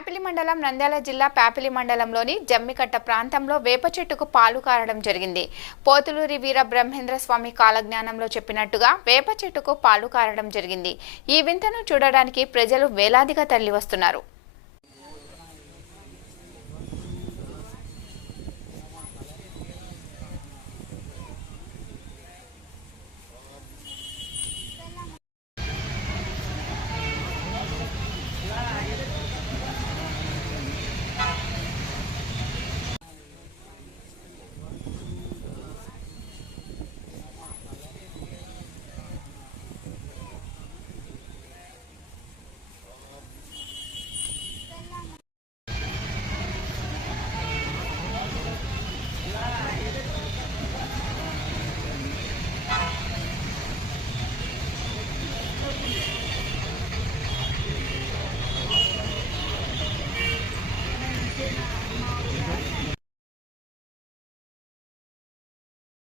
ప్యాపిలి మండలం నంద్యాల జిల్లా ప్యాపిలి మండలంలోని జమ్మికట్ట ప్రాంతంలో వేప చెట్టుకు పాలు కారడం జరిగింది. పోతులూరి వీర బ్రహ్మేంద్ర స్వామి కాలజ్ఞానంలో చెప్పినట్టుగా వేప చెట్టుకు పాలు కారడం జరిగింది. ఈ వింతను చూడడానికి ప్రజలు వేలాదిగా తరలివస్తున్నారు.